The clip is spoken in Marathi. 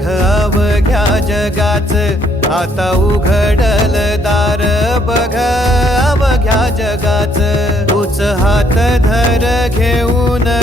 घब घ्या जगाच आता उघडल दार बघ घ्या जगाच तूच हात धर घेऊन